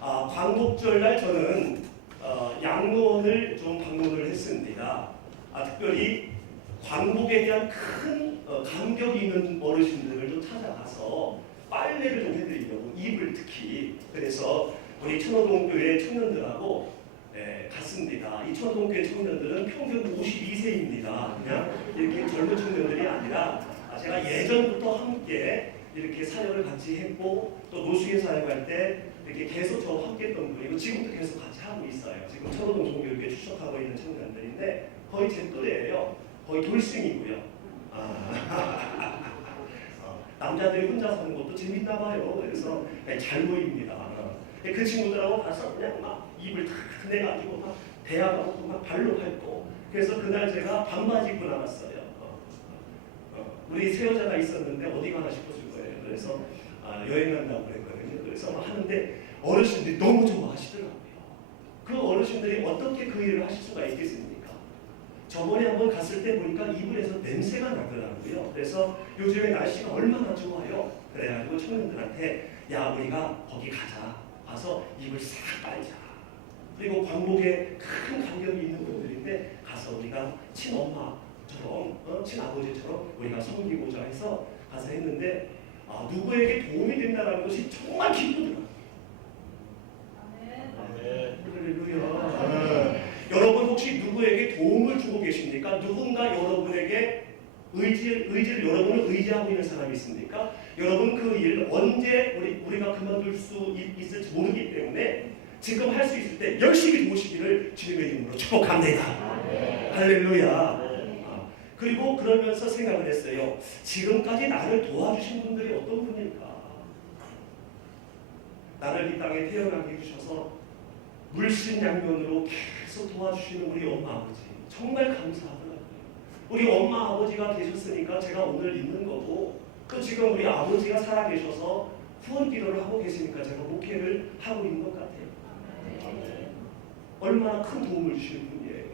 광복절날 저는 양로원을 좀 방문을 했습니다. 특별히 광복에 대한 큰 감격이 있는 어르신들을 좀 찾아가서 빨래를 좀 해드리려고, 이불 특히. 그래서 우리 천호동교회 청년들하고 갔습니다. 이 천호동교회 청년들은 평균 52세입니다. 그냥 이렇게 젊은 청년들이 아니라 제가 예전부터 함께 이렇게 사역을 같이 했고, 또 노숙에 사역할 때 이렇게 계속 저와 함께 했던 분이고, 지금도 계속 같이 하고 있어요. 지금 천호동 종교교회 출석하고 있는 청년들인데 거의 제 또래예요. 거의 돌싱이고요. 남자들이 혼자 사는 것도 재밌나 봐요. 그래서 잘 보입니다. 그 친구들하고 가서 그냥 막 입을 탁 내가지고 막 대화하고 막 발로 밟고. 그래서 그날 제가 반바지 입고 나갔어요. 우리 새 여자가 있었는데 어디 가나 싶었을 거예요. 그래서 여행 간다고 그랬거든요. 그래서 막 하는데 어르신들이 너무 좋아하시더라고요. 그 어르신들이 어떻게 그 일을 하실 수가 있겠습니까? 저번에 한번 갔을 때 보니까 이불에서 냄새가 나더라고요. 그래서 요즘에 날씨가 얼마나 좋아요. 그래가지고 청년들한테 야, 우리가 거기 가자. 가서 이불 싹 빨자. 그리고 광복에 큰 감격이 있는 분들인데 가서 우리가 친엄마처럼 친아버지처럼 우리가 섬기고자 해서 가서 했는데 누구에게 도움이 된다는 것이 정말 기쁘더라고요. 할렐루야. 여러분 혹시 누구에게 도움을 주고 계십니까? 누군가 여러분에게 의지를 여러분을 의지하고 있는 사람이 있습니까? 여러분 그 일 언제 우리가 그만둘 수 있을지 모르기 때문에 지금 할 수 있을 때 열심히 도우시기를 주님의 이름으로 축복합니다. 할렐루야. 그리고 그러면서 생각을 했어요. 지금까지 나를 도와주신 분들이 어떤 분일까? 나를 이 땅에 태어나게 해주셔서 물신양면으로 계속 도와주시는 우리 엄마 아버지 정말 감사하더라고요. 우리 엄마 아버지가 계셨으니까 제가 오늘 있는 거고, 또 지금 우리 아버지가 살아계셔서 후원 기도를 하고 계시니까 제가 목회를 하고 있는 것 같아요. 얼마나 큰 도움을 주시는 분이에요.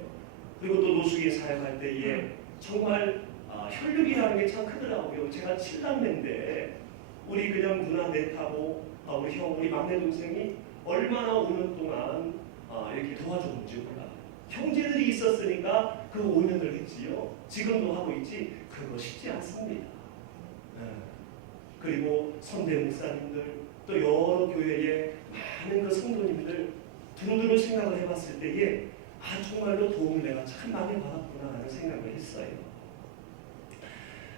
그리고 또 노숙에 사역할 때에 정말 혈육이라는 게 참 크더라고요. 제가 7남매인데 우리 그냥 누나 넷하고 우리 형, 우리 막내 동생이 얼마나 5년 동안 이렇게 도와줬는지 몰라요. 형제들이 있었으니까 그 5년을 했지요. 지금도 하고 있지. 그거 쉽지 않습니다. 그리고 선대 목사님들, 또 여러 교회의 많은 그 성도님들 두루두루 생각을 해봤을 때에 정말로 도움을 내가 참 많이 받았구나 하는 생각을 했어요.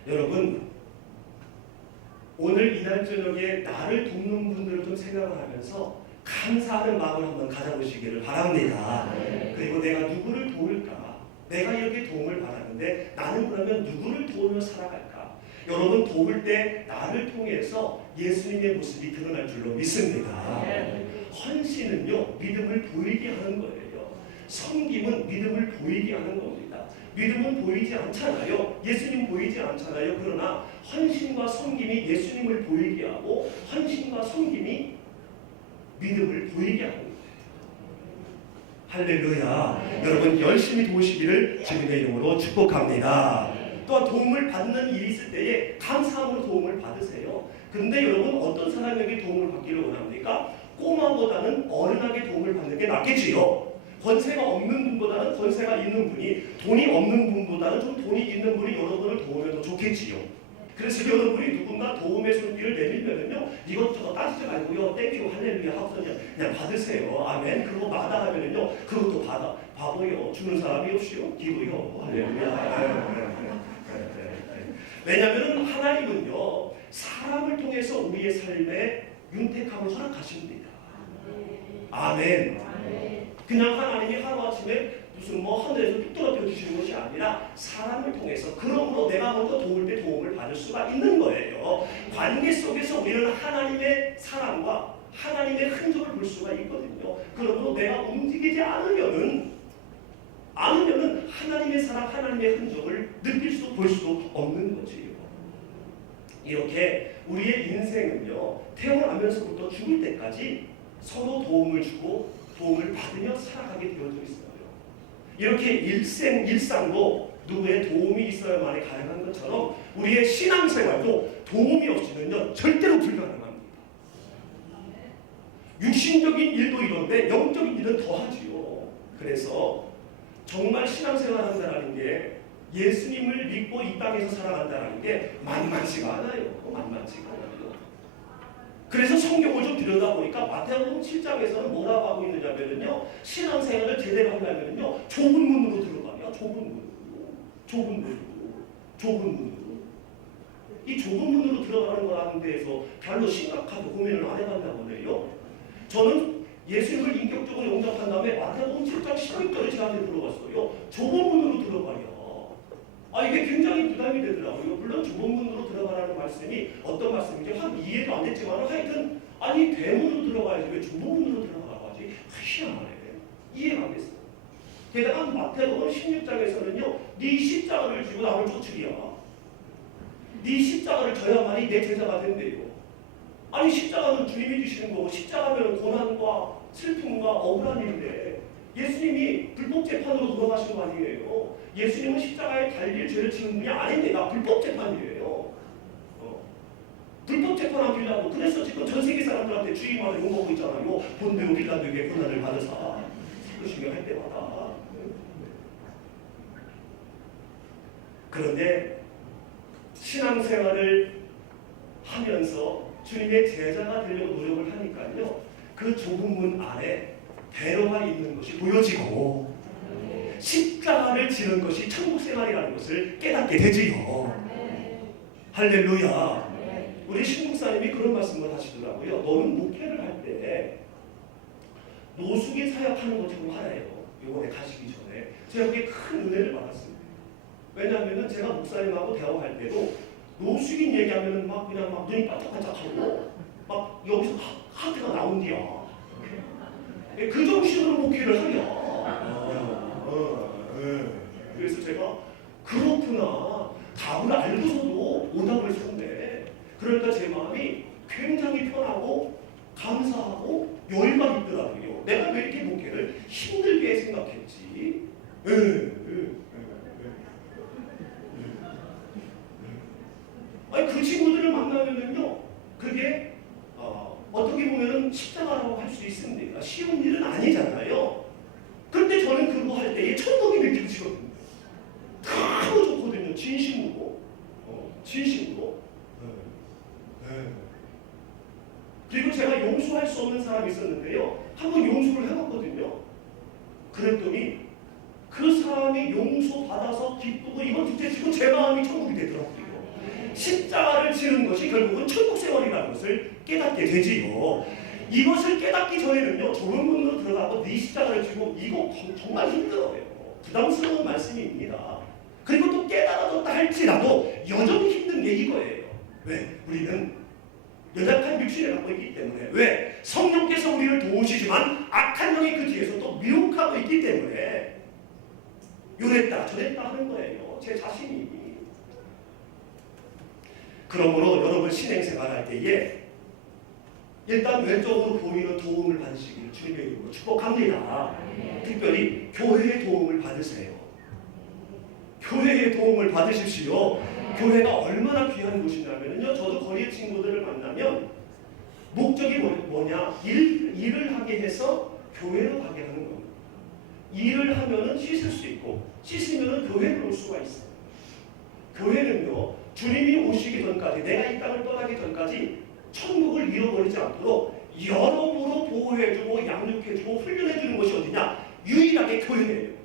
여러분, 오늘 이날 저녁에 나를 돕는 분들을 좀 생각을 하면서 감사하는 마음을 한번 가져보시기를 바랍니다. 그리고 내가 누구를 도울까? 내가 이렇게 도움을 받았는데 나는 그러면 누구를 도우며 살아갈까? 여러분, 도울 때 나를 통해서 예수님의 모습이 드러날 줄로 믿습니다. 헌신은요, 믿음을 보이게 하는 거예요. 섬김은 믿음을 보이게 하는 겁니다. 믿음은 보이지 않잖아요. 예수님 보이지 않잖아요. 그러나 헌신과 섬김이 예수님을 보이게 하고, 헌신과 섬김이 믿음을 보이게 하는 거예요. 할렐루야. 여러분 열심히 도우시기를 주님의 이름으로 축복합니다. 또한 도움을 받는 일이 있을 때에 감사함으로 도움을 받으세요. 근데 여러분 어떤 사람에게 도움을 받기를 원합니까? 꼬마보다는 어른에게 도움을 받는 게 낫겠지요. 권세가 없는 분보다는 권세가 있는 분이, 돈이 없는 분보다는 좀 돈이 있는 분이 여러분을 도우면 더 좋겠지요. 그래서 여러분이 누군가 도움의 손길을 내밀면은요, 이것저것 따지지 말고요, 땡큐 할렐루야 하고서 그냥 받으세요. 아멘. 그리고 마다하면은요, 그것도 바보요. 주는 사람이 없이요, 기도요. 할렐루야. 왜냐하면 하나님은요, 사람을 통해서 우리의 삶에 윤택함을 허락하십니다. 아멘. 그냥 하나님이 하루아침에 무슨 하늘에서 뚝 떨어뜨려 주시는 것이 아니라 사람을 통해서, 그러므로 내가 먼저 도울 때 도움을 받을 수가 있는 거예요. 관계 속에서 우리는 하나님의 사랑과 하나님의 흔적을 볼 수가 있거든요. 그러므로 내가 움직이지 않으면은 하나님의 사랑, 하나님의 흔적을 느낄 수도 볼 수도 없는 거지요. 이렇게 우리의 인생은요, 태어나면서부터 죽을 때까지 서로 도움을 주고 도움을 받으며 살아가게 되어져 있어요. 이렇게 일상도 누구의 도움이 있어야만이 가능한 것처럼 우리의 신앙생활도 도움이 없이는요 절대로 불가능합니다. 육신적인 일도 이런데 영적인 일은 더하지요. 그래서 정말 신앙생활 한다는 게 예수님을 믿고 이 땅에서 살아간다는 게 만만치가 않아요. 만만치가 않아요. 그래서 성경을 좀 들여다보니까 마태복음 7장에서는 뭐라고 하고 있느냐면요, 신앙생활을 제대로 하려면요 좁은 문으로 들어가요. 좁은 문으로. 이 좁은 문으로 들어가는 거라는 데에서 별로 심각하게 고민을 안 해봤나 보네요. 저는 예수님을 인격적으로 영접한 다음에 마태복음 7장 11절에 저한테 들어갔어요. 좁은 문으로 들어가요. 이게 굉장히 부담이 되더라고요. 물론 좁은 문으로 들어가라는 말씀이 어떤 말씀인지 확 이해도 안 됐지만 하여튼 대문으로 들어가야지 왜 좁은 문으로 들어가야지 희한하네. 이해가 안 됐어요. 게다가 마태복음 16장에서는요 네 십자가를 지고 나를 쫓으리야. 네 십자가를 져야만이 내 제자가 된대요. 십자가는 주님이 주시는 거고 십자가면 고난과 슬픔과 억울한 일인데 예수님이 불법재판으로 돌아가신 거 아니에요. 예수님은 십자가에 달릴 죄를 지는 분이 아닙니다. 불법재판이에요. 불법재판 하기라고. 그래서 지금 전 세계 사람들한테 주의마다 욕먹고 있잖아요. 본데오 빌라도에게 고난을 받으사. 그러시면 할 때마다. 그런데 신앙생활을 하면서 주님의 제자가 되려고 노력을 하니까요. 그 좁은 문 안에 배로가 있는 것이 보여지고 십자가를 지는 것이 천국생활이라는 것을 깨닫게 되지요. 할렐루야. 우리 신국사님이 그런 말씀을 하시더라고요. 너는 목회를 할 때 노숙인 사역하는 것처럼 하래요. 이번에 가시기 전에 제가 그게 큰 은혜를 받았습니다. 왜냐하면 제가 목사님하고 대화할 때도 노숙인 얘기하면 그냥 눈이 반짝반짝하고 여기서 하트가 나온디야. 그 정신으로 목회를 하냐. 그래서 제가 그렇구나. 답을 알고서도 오답을 썼네. 그러니까 제 마음이 굉장히 편하고 감사하고 여유가 있더라고요. 내가 왜 이렇게 목회를 힘들게 생각했지? 그 친구들을 만나면요, 그게 어떻게 보면은 십자가라고 할 수 있습니다. 쉬운 일은 아니잖아요. 그런데 저는 그거 할 때에 천국이 느껴지거든요. 너무 좋거든요. 진심으로. 그리고 제가 용서할 수 없는 사람이 있었는데요. 한번 용서를 해봤거든요. 그랬더니 그 사람이 용서받아서 기쁘고 이건 진짜 지금 제 마음이 천국이 되더라고요. 십자가를 지는 것이 결국은 천국생활이라는 것을 깨닫게 되지요. 이것을 깨닫기 전에는요, 좁은 문으로 들어가고 네 십자가를 지고 이거 정말 힘들어요. 부담스러운 말씀입니다. 그리고 또 깨달아졌다 할지라도 여전히 힘든 게 이거예요. 왜? 우리는 연약한 육신을 갖고 있기 때문에. 왜? 성령께서 우리를 도우시지만 악한 영이 그 뒤에서 또 미혹하고 있기 때문에 요랬다 저랬다 하는 거예요. 제 자신이. 그러므로 여러분 신행생활 할 때에 일단 외적으로 보이는 도움을 받으시기를 주님의 이름으로 축복합니다. 특별히 교회의 도움을 받으세요. 교회의 도움을 받으십시오. 교회가 얼마나 귀한 곳이냐면요. 저도 거리의 친구들을 만나면 목적이 뭐냐? 일을 하게 해서 교회로 가게 하는 겁니다. 일을 하면은 씻을 수 있고 씻으면은 교회로 올 수가 있어요. 교회는요. 주님이 오시기 전까지, 내가 이 땅을 떠나기 전까지 천국을 잃어버리지 않도록 여러모로 보호해주고 양육해주고 훈련해주는 것이 어디냐? 유일하게 교회예요.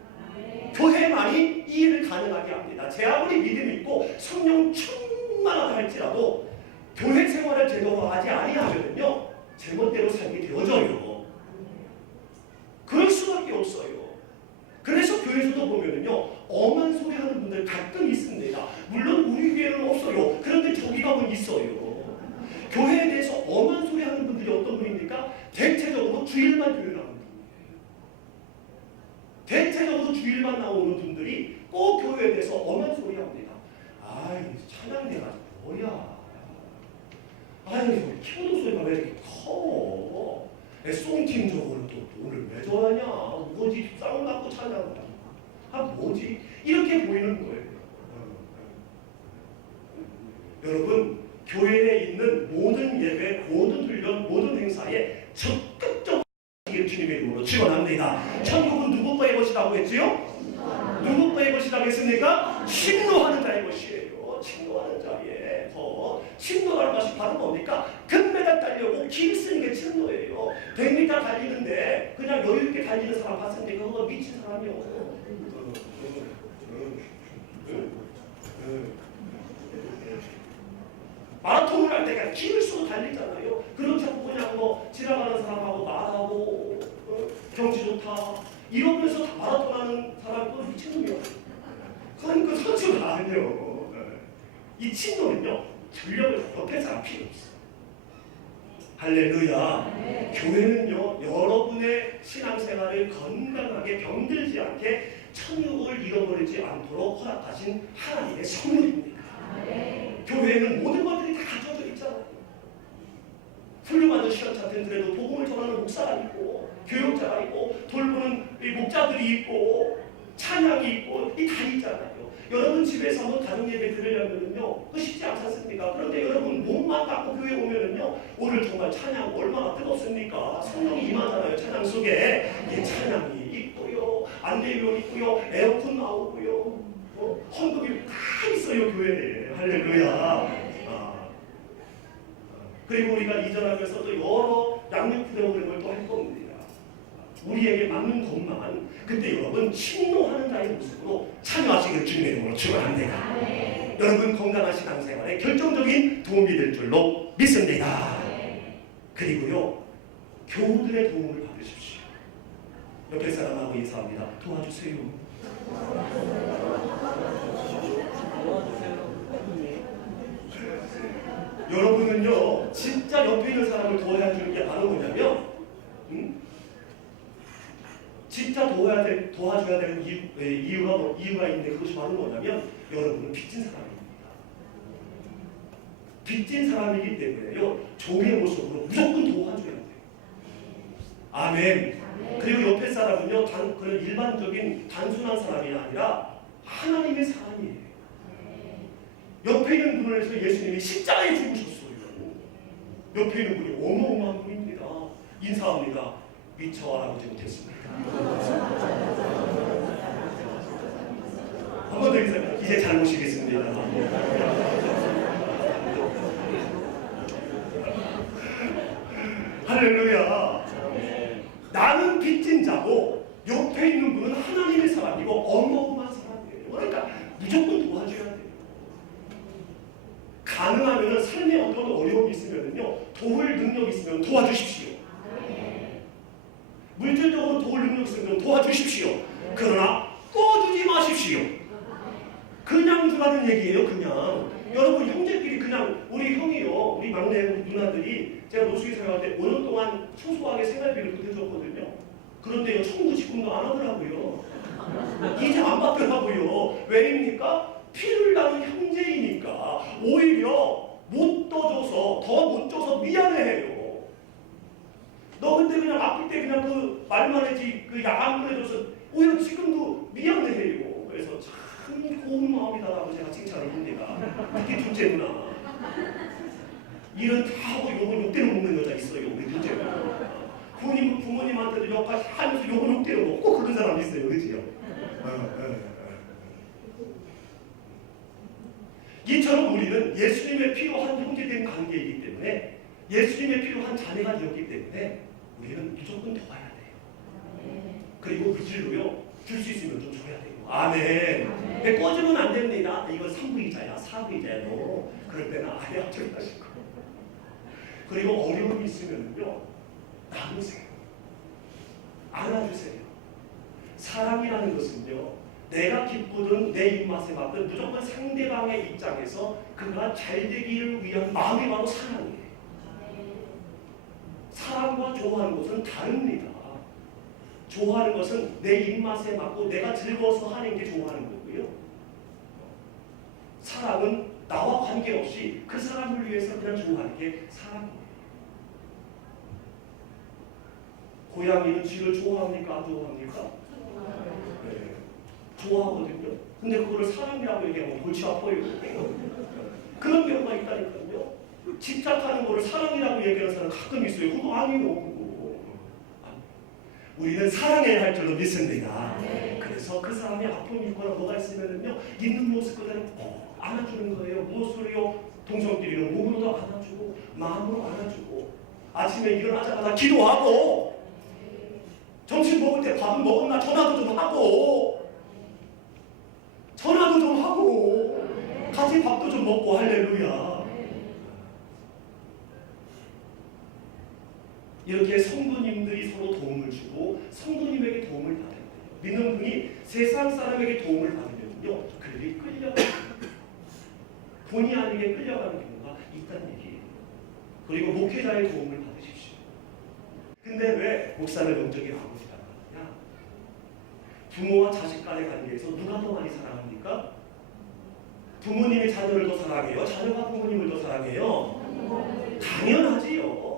교회만이 이 일을 가능하게 합니다. 제 아무리 믿음이 있고 성령 충만하다 할지라도 교회 생활을 제대로 하지 아니하면요 제멋대로 살게 되어져요. 그럴 수밖에 없어요. 그래서 교회에서도 보면은요 엄한 소리 하는 분들 가끔 있습니다. 물론 우리 교회는 없어요. 그런데 저기 가면 있어요. 교회에 대해서 엄한 소리 하는 분들이 어떤 분입니까? 대체적으로 주일만 교회 나오는 분이에요. 대체적으로 주일만 나오는 분들이 꼭 교회에 대해서 엄한 소리 합니다. 찬양대가 뭐야? 키보드 소리가 왜 이렇게 커? 송팀적으로 또 돈을 왜 줘야냐? 뭐지? 싸움 갖고 찬양을 뭐지? 이렇게 보이는 거예요. 여러분 교회에 있는 모든 예배, 모든 훈련, 모든 행사에 적극 찬양하시길 주님의 이름으로 축원합니다. 천국은 누구 거의 것이라고 했지요? 누구 거의 것이라고 했습니까? 침노하는 자의 것이에요. 침노하는 자의 것. 침노라는 것이 바로 뭡니까? 금메달 달려고 길 쓰는 게 침노예요. 100m 달리는데 그냥 여유 있게 달리는 사람 봤습니까? 그거 미친 사람이요. 마라톤을 할 때 그냥 길을 쓰고 달리잖아요. 그렇지 않고 그냥 뭐 지나가는 사람하고 말하고 경치 좋다 이러면서 다 마라톤 하는 사람도 미친놈이야. 그건 그 선수가 아니에요. 이 친노는요 전력을 옆에 사람 필요 없어요. 할렐루야. 네. 교회는요 여러분의 신앙생활을 건강하게 병들지 않게 천국을 잃어버리지 않도록 허락하신 하나님의 선물입니다. 네. 교회에는 모든 것들이 다 갖춰져 있잖아요. 훌륭한 시험차트는 그래도 복음을 전하는 목사가 있고 교육자가 있고 돌보는 목자들이 있고 찬양이 있고 이 다 있잖아요. 여러분 집에서 한번 가정 예배 드리려면요 그 쉽지 않지 않습니까? 그런데 여러분 몸만 갖고 교회 오면은요 오늘 정말 찬양 얼마나 뜨겁습니까? 성령이 임하잖아요. 찬양 속에 찬양이 있고요 안내위원 있고요 에어컨 나오고요 헌금이 다 있어요 교회에. 할렐루야. 그리고 우리가 이전하면서 또 여러 양육부대원을 걸 또 할 겁니다. 우리에게 맞는 것만 그때 여러분 침노하는 자의 모습으로 참여하시길 주님의 이름으로 축원합니다. 네. 여러분 건강한 신앙생활에 결정적인 도움이 될 줄로 믿습니다. 네. 그리고요 교우들의 도움을 받으십시오. 옆에 사람하고 인사합니다. 도와주세요. 여러분은요 진짜 옆에 있는 사람을 도와야 주는 게 바로 뭐냐면 진짜 도와줘야 되는 이유가 있는데 그것이 바로 뭐냐면 여러분은 빚진 사람입니다. 빚진 사람이기 때문에요 종의 모습으로 무조건 도와줘야 돼요. 아멘. 그리고 옆에 사람은요 그런 일반적인 단순한 사람이 아니라 하나님의 사람이에요. 옆에 있는 분을 위해서 예수님이 십자가에 죽으셨어요. 옆에 있는 분이 어마어마한 분입니다. 인사합니다. 미처 알아보지 못했습니다. 한 번 더 인사합니다. 이제 잘 모시겠습니다. 할렐루야. 나는 빚진 자고 옆에 있는 분은 하나님의 사람이고 어마어마한 사람이에요. 그러니까 무조건 도와줘야 돼요. 가능하면 삶에 어떤 어려움이 있으면요 도울 능력이 있으면 도와주십시오. 물질적으로 도울 능력이 있으면 도와주십시오. 그러나 꺼주지 마십시오. 그냥 주라는 얘기예요. 그냥 여러분 형제끼리 그냥 우리 형이요 우리 막내 누나들이 제가 노숙에 살아갈 때 5년 동안 소소하게 생활비를 보내줬거든요. 그런데요 청구 지금도 안 하더라고요. 이제 안 받더라고요. 왜입니까? 피를 나는 형제이니까 오히려 못 떠줘서 더 못 줘서 미안해해요. 너 근데 그냥 아플 때 그냥 그 말만 했지 그 약 안 보내줘서 오히려 지금도 미안해해요. 그래서 참 고운 마음이다라고 제가 칭찬을 합니다. 특히 둘째 누나 일은 다 하고 욕은 욕대로 먹는 여자 있어요. 우리 둘째 누나 부모님한테도 욕하면서 욕은 욕대로 먹고 그런 사람 있어요. 그치요? 이처럼 우리는 예수님의 필요한 형제된 관계이기 때문에 예수님의 필요한 자녀가 되었기 때문에 우리는 무조건 도와야 돼요. 그리고 물질로요 줄 수 있으면 좀 줘야 돼요. 아멘. 꺼주면 안 됩니다. 이거 3부이자야 4부이자야 너 그럴 때는 아예 합쳐가시고 그리고 어려움이 있으면요 나누세요. 안아주세요. 사랑이라는 것은요 내가 기쁘든 내 입맛에 맞든 무조건 상대방의 입장에서 그가 잘 되기를 위한 마음이 바로 사랑이에요. 사랑과 좋아하는 것은 다릅니다. 좋아하는 것은 내 입맛에 맞고 내가 즐거워서 하는 게 좋아하는 거고요. 사랑은 나와 관계없이 그 사람을 위해서 그냥 좋아하는 게 사랑이에요. 고양이는 쥐를 좋아합니까? 안 좋아합니까? 네. 좋아하거든요. 근데 그거를 사랑이라고 얘기하면 골치 아파요. 그런 경우가 있다니까요. 집착하는 거를 사랑이라고 얘기하는 사람 가끔 있어요. 그거 아니에요. 그거. 우리는 사랑해야 할 줄로 믿습니다. 그래서 그 사람이 아픔이 있거나 뭐가 있으면요, 있는 모습 그대로 꼭 안아주는 거예요. 무엇으로요? 동성끼리는 몸으로도 안아주고 마음으로 안아주고, 아침에 일어나자마자 기도하고, 점심 먹을 때 밥은 먹었나 전화도 좀 하고, 같이 밥도 좀 먹고. 할렐루야. 이렇게 성도님들이 서로 도움을 주고 성도님에게 도움을 받을 때요, 믿는 분이 세상 사람에게 도움을 받으면요, 그들이 끌려가는, 본의 아니게 끌려가는 경우가 있다는 얘기예요. 그리고 목회자의 도움을 받으십시오. 근데 왜 목사를 영적인 아버지라고 하느냐? 부모와 자식 간의 관계에서 누가 더 많이 사랑합니까? 부모님이 자녀를 더 사랑해요? 자녀가 부모님을 더 사랑해요? 당연하지요.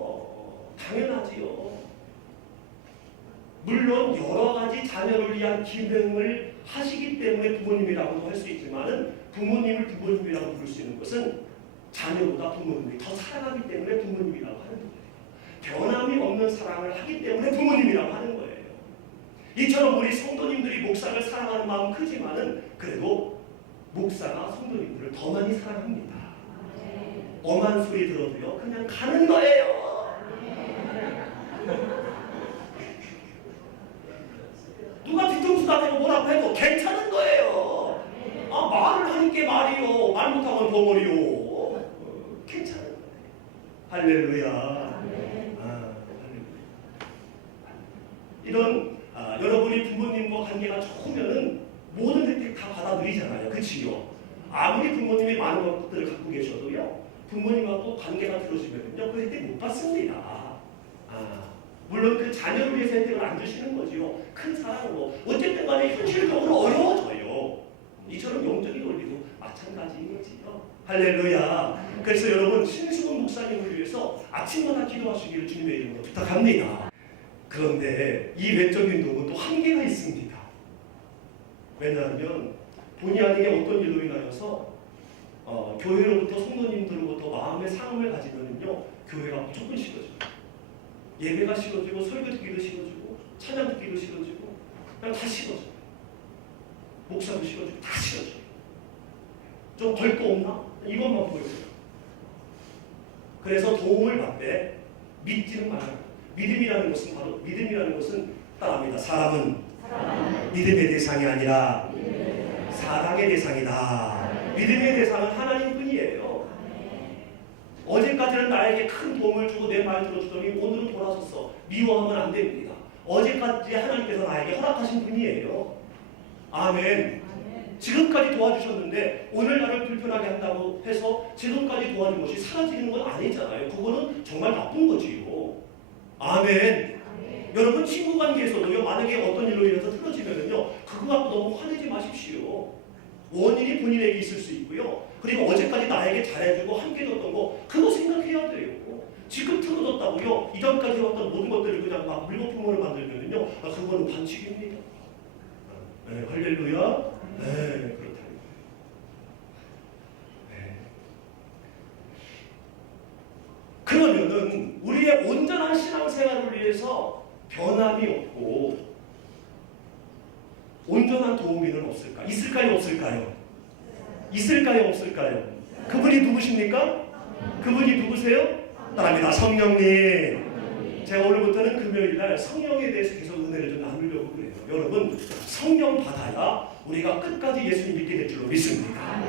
물론 여러 가지 자녀를 위한 기능을 하시기 때문에 부모님이라고도 할 수 있지만은, 부모님을 부모님이라고 부를 수 있는 것은 자녀보다 부모님이 더 사랑하기 때문에 부모님이라고 하는 거예요. 변함이 없는 사랑을 하기 때문에 부모님이라고 하는 거예요. 이처럼 우리 성도님들이 목사를 사랑하는 마음 크지만은, 그래도 목사가 성도님들을 더 많이 사랑합니다. 엄한 소리 들어도요, 그냥 가는 거예요. 누가 뒤통수 다니고 뭐라고 해도 괜찮은 거예요. 말을 하니까 말이요, 말 못하면 벙어리요. 괜찮은 거예요. 할렐루야. 이런 여러분이 부모님과 관계가 좋으면은 모든 혜택 다 받아들이잖아요. 그치요? 아무리 부모님이 많은 것들을 갖고 계셔도요, 부모님하고 관계가 틀어지면요, 그 혜택 못 받습니다. 물론 그 자녀를 위해서 혜택을 안 주시는 거지요. 큰 사랑으로. 어쨌든 간에 현실적으로 어려워져요. 이처럼 영적인 원리도 마찬가지인 거지요. 할렐루야. 그래서 여러분, 신승훈 목사님을 위해서 아침마다 기도하시기를 주님의 이름으로 부탁합니다. 그런데 이 외적인 도움은 또 한계가 있습니다. 왜냐하면 본의 아니게 어떤 일로 인하여서 교회로부터 성도님들로부터 마음의 상함을 가지면요, 교회가 무조건 싫어져요. 예배가 싫어지고, 설교 듣기도 싫어지고, 찬양 듣기도 싫어지고, 그냥 다 싫어져요. 목사도 싫어지고, 다 싫어져요. 좀 걸 거 없나? 이것만 보여줘요. 그래서 도움을 받되 믿지는 말아요. 믿음이라는 것은 따라합니다. 사람은 믿음의 대상이 아니라 사랑의 대상이다. 믿음의 대상은 하나님뿐이에요. 어제까지는 나에게 큰 도움을 주고 내 말 들어주더니 오늘은 돌아섰어. 미워하면 안 됩니다. 어제까지 하나님께서 나에게 허락하신 분이에요. 아멘. 지금까지 도와주셨는데 오늘 나를 불편하게 한다고 해서 지금까지 도와준 것이 사라지는 건 아니잖아요. 그거는 정말 나쁜 거지요. 아멘. 여러분, 친구 관계에서도요, 만약에 어떤 일로 인해서 틀어지면은요, 그거 갖고 너무 화내지 마십시오. 원인이 본인에게 있을 수 있고요. 그리고 어제까지 나에게 잘해주고 함께 줬던 거, 그거 생각해야 돼요. 지금 틀어졌다고요, 이전까지 해왔던 모든 것들을 그냥 막 물거품으로 만들면은요, 그거는 반칙입니다. 네, 할렐루야. 네, 그렇다. 네. 그러면은 우리의 온전한 신앙생활을 위해서 변함이 없고 온전한 도우미는 없을까? 있을까요? 없을까요? 있을까요? 없을까요? 그분이 누구십니까? 그분이 누구세요? 따라합니다. 성령님. 제가 오늘부터는 금요일날 성령에 대해서 계속 은혜를 좀 나누려고 그래요. 여러분, 성령 받아야 우리가 끝까지 예수님 믿게 될 줄로 믿습니다.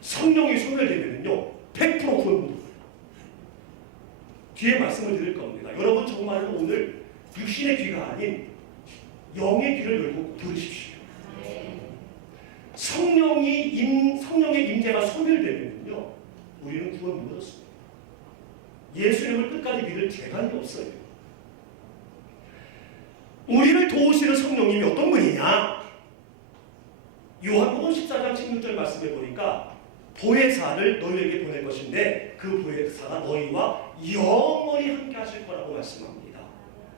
성령이 소멸되면요, 100% 구원받아요. 뒤에 말씀을 드릴 겁니다. 여러분, 정말로 오늘 육신의 귀가 아닌 영의 귀를 열고 들으십시오. 성령의 임재가 소멸되면요, 우리는 구원 못 얻었습니다. 예수님을 끝까지 믿을 재간이 없어요. 우리를 도우시는 성령님이 어떤 분이냐? 요한복음 14장 16절 말씀해 보니까 보혜사를 너희에게 보낼 것인데 그 보혜사가 너희와 영원히 함께 하실 거라고 말씀합니다.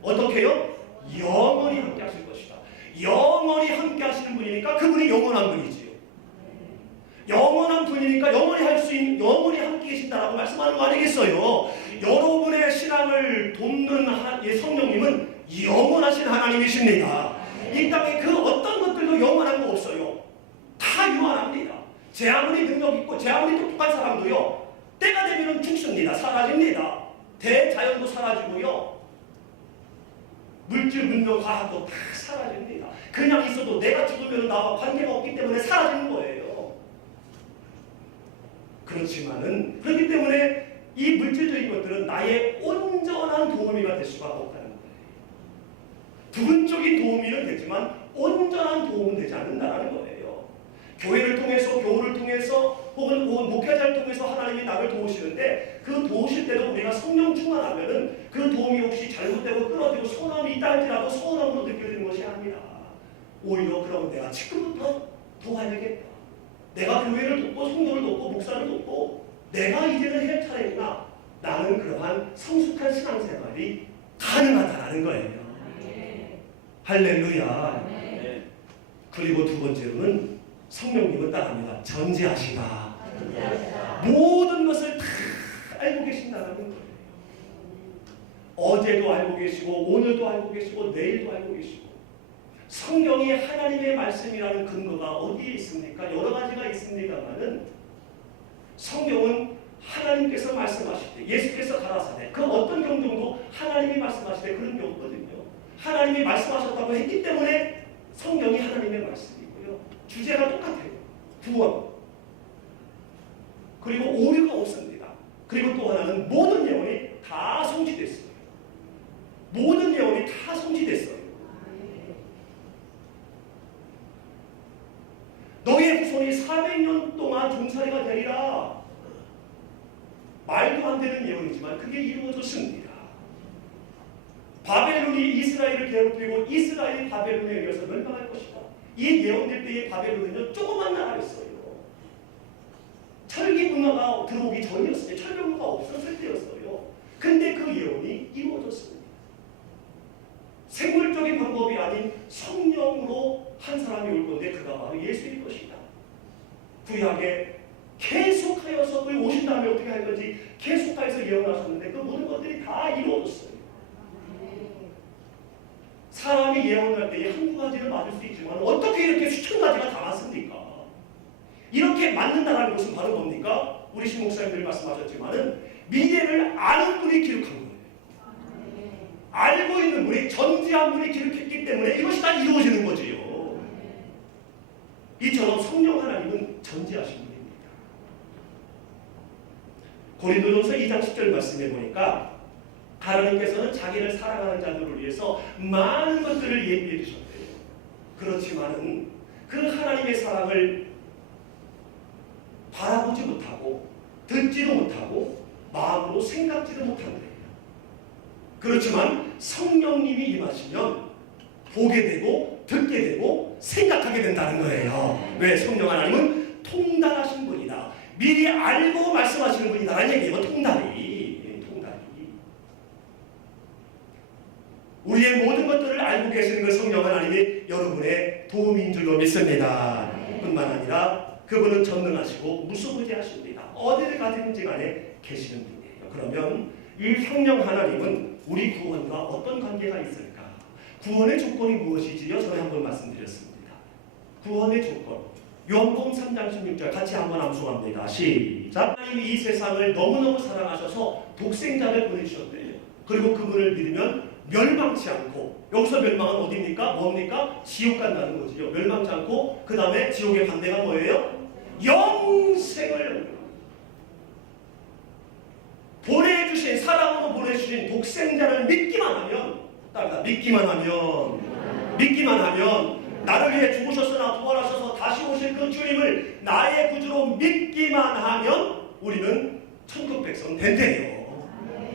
어떻게요? 영원히 함께 하실 것이다. 영원히 함께 하시는 분이니까 그분이 영원한 분이지요. 영원한 분이니까 영원히 함께 계신다라고 말씀하는 거 아니겠어요? 여러분의 신앙을 돕는 성령님은 영원하신 하나님이십니다. 이 땅에 그 어떤 것들도 영원한 거 없어요. 다 유한합니다. 제 아무리 능력 있고 제 아무리 똑똑한 사람도요, 때가 되면 죽습니다. 사라집니다. 대자연도 사라지고요, 물질, 문명, 과학도 다 사라집니다. 그냥 있어도 내가 죽으면 나와 관계가 없기 때문에 사라지는 거예요. 그렇기 때문에 이 물질적인 것들은 나의 온전한 도우미가 될 수가 없다는 거예요. 부분적인 도우미는 되지만 온전한 도움은 되지 않는다는 거예요. 교회를 통해서, 교우를 통해서, 혹은 목회자를 통해서 하나님이 나를 도우시는데, 그 도우실 때도 우리가 성령 충만하면은 그 도움이 혹시 잘못되고 끊어지고 소원함이 있다 할지라도 소원함으로 느껴지는 것이 아니라, 오히려 그러면 내가 지금부터 도와야겠다. 내가 교회를 돕고 성도를 돕고 목사를 돕고 내가 이제는 할 차례구나. 나는 그러한 성숙한 신앙생활이 가능하다는 거예요. 할렐루야. 그리고 두 번째로는 성령님은 따라합니다. 전지하시다. 모든 것을 다 알고 계신다는 거예요. 어제도 알고 계시고 오늘도 알고 계시고 내일도 알고 계시고. 성경이 하나님의 말씀이라는 근거가 어디에 있습니까? 여러 가지가 있습니다만은 성경은 하나님께서 말씀하실 때, 예수께서 가라사대, 그 어떤 경종도 하나님이 말씀하실 때 그런 게 없거든요. 하나님이 말씀하셨다고 했기 때문에 성경이 하나님의 말씀이고요. 주제가 똑같아요. 구원. 그리고 오류가 없습니다. 그리고 또 하나는 모든 예언이 다 성취됐어요. 모든 예언이 다 성취됐어요. 너희의 후손이 400년 동안 종살이가 되리라. 말도 안 되는 예언이지만 그게 이루어졌습니다. 바벨론이 이스라엘을 괴롭히고 이스라엘이 바벨론에 의해서 멸망할 것이다. 이 예언될 때의 바벨론은 조그만 나라였어요. 철기 문화가 들어오기 전이었어요. 철벽 문화가 없었을 때였어요. 근데 그 예언이 이루어졌습니다. 생물적인 방법이 아닌 성령으로 한 사람이 올 건데 그가 바로 예수일 것이다. 구약에 계속하여서 그 오신 다음에 어떻게 할 건지 계속하여서 예언하셨는데 그 모든 것들이 다 이루어졌어요. 사람이 예언할 때에 한두 가지는 맞을 수 있지만 어떻게 이렇게 수천 가지가 다 맞습니까? 이렇게 맞는다는 것은 바로 뭡니까? 우리 신 목사님들이 말씀하셨지만은 미래를 아는 분이 기록한 거예요. 알고 있는 분이, 전지한 분이 기록했기 때문에 이것이 다 이루어지는 거지요. 이처럼 성령 하나님은 전지하신 분입니다. 고린도전서 2장 10절 말씀해 보니까 하나님께서는 자기를 사랑하는 자들을 위해서 많은 것들을 예비해 두셨대요. 그렇지만은 그 하나님의 사랑을 바라보지 못하고 듣지도 못하고 마음으로 생각지도 못한 거예요. 그렇지만 성령님이 임하시면 보게 되고 듣게 되고 생각하게 된다는 거예요. 왜? 성령 하나님은 통달하신 분이다. 미리 알고 말씀하시는 분이다라는 얘기예요. 통달이. 우리의 모든 것들을 알고 계시는 그 성령 하나님이 여러분의 도움인 줄로 믿습니다. 뿐만 아니라 그분은 전능하시고 무소부재하십니다. 어디를 가든지 간에 계시는 분이에요. 그러면 이 성령 하나님은 우리 구원과 어떤 관계가 있을까? 구원의 조건이 무엇이지요? 전에 한번 말씀드렸습니다. 구원의 조건. 요한복음 3장 16절 같이 한번 암송합니다. 시작. 하나님이 이 세상을 너무너무 사랑하셔서 독생자를 보내주셨대요. 그리고 그분을 믿으면 멸망치 않고, 여기서 멸망은 어디입니까? 뭡니까? 지옥 간다는 거지요. 멸망치 않고 그 다음에 지옥의 반대가 뭐예요? 영생을 보내주신, 사랑으로 보내주신 독생자를 믿기만 하면, 믿기만 하면 나를 위해 죽으셨으나 부활하셔서 다시 오실 그 주님을 나의 구주로 믿기만 하면 우리는 천국 백성 된대요.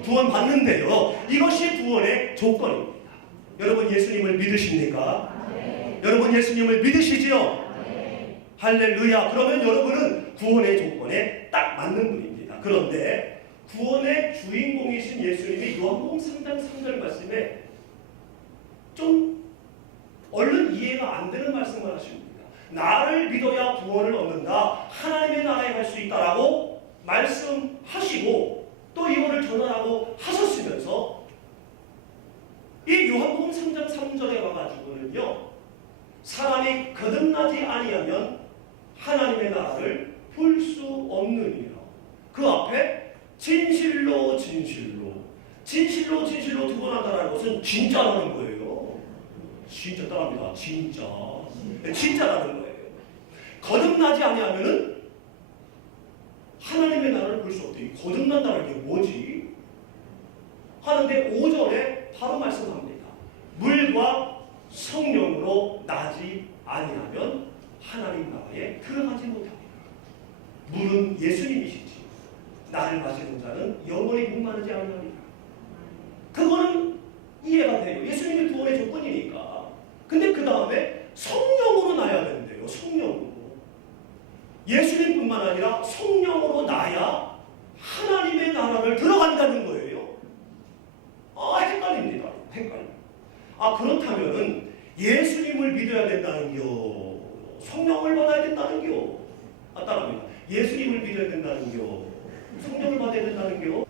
구원 받는데요. 이것이 구원의 조건입니다. 여러분 예수님을 믿으십니까? 여러분 예수님을 믿으시지요? 할렐루야. 그러면 여러분은 구원의 조건에 딱 맞는 분입니다. 그런데 구원의 주인공이신 예수님이 요한복음 3장 3절 말씀에 좀 얼른 이해가 안 되는 말씀을 하십니다. 나를 믿어야 구원을 얻는다. 하나님의 나라에 갈 수 있다라고 말씀하시고 또 이거를 전하라고 하셨으면서 이 요한복음 3장 3절에 와가지고는요, 사람이 거듭나지 아니하면 하나님의 나라를 볼 수 없느니라. 그 앞에 진실로 진실로 진실로 진실로 두 번 한다는 것은 진짜라는 거예요. 진짜 따라합니다. 진짜라는 거예요. 거듭나지 아니하면은 하나님의 나라를 볼 수 없대. 거듭난다는 게 뭐지? 하는데 5절에 바로 말씀합니다. 물과 성령으로 나지 아니하면 하나님 나라에 들어가지 못합니다. 물은 예수님이시지, 나를 마시는 자는 영원히 목마르지 아니하리라. 그거는 이해가 돼요. 예수님이 구원의 조건이니까. 근데 그 다음에 성령으로 나야 된대요. 성령으로. 예수님뿐만 아니라 성령으로 나야 하나님의 나라를 들어간다는 거예요. 헷갈립니다. 그렇다면은 예수님을 믿어야 된다는겨, 성령을 받아야 된다는겨. 따라합니다. 예수님을 믿어야 된다는겨, 성령을 받아야 된다는겨.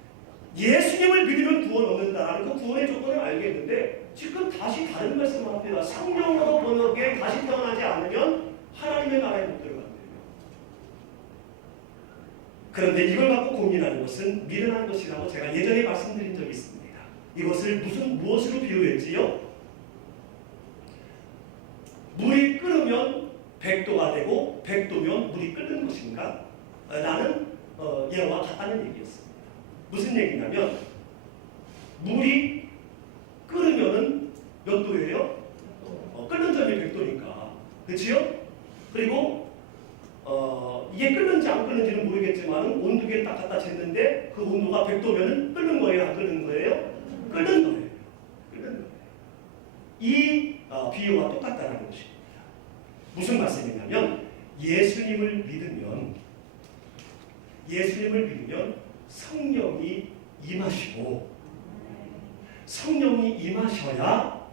예수님을 믿으면 구원 얻는다라는 그 구원의 조건을 알겠는데, 지금 다시 다른 말씀을 합니다. 성령으로 번역에 다시 태어나지 않으면 하나님의 나라에 못 들어간대요. 그런데 이걸 갖고 고민하는 것은 미련한 것이라고 제가 예전에 말씀드린 적이 있습니다. 이것을 무엇으로 비유했지요? 물이 끓으면 100도가 되고 100도면 물이 끓는 것인가? 라는 예와 같다는 얘기였습니다. 무슨 얘기냐면, 물이 끓으면은 몇 도예요? 끓는 점이 100도니까. 그치요? 그리고 이게 끓는지 안 끓는지는 모르겠지만 온도계를 딱 갖다 쟀는데 그 온도가 100도면은 끓는 거예요? 안 끓는 거예요? 끓는 거예요. 이 비유와 똑같다는 것입니다. 무슨 말씀이냐면, 예수님을 믿으면 성령이 임하시고, 성령이 임하셔야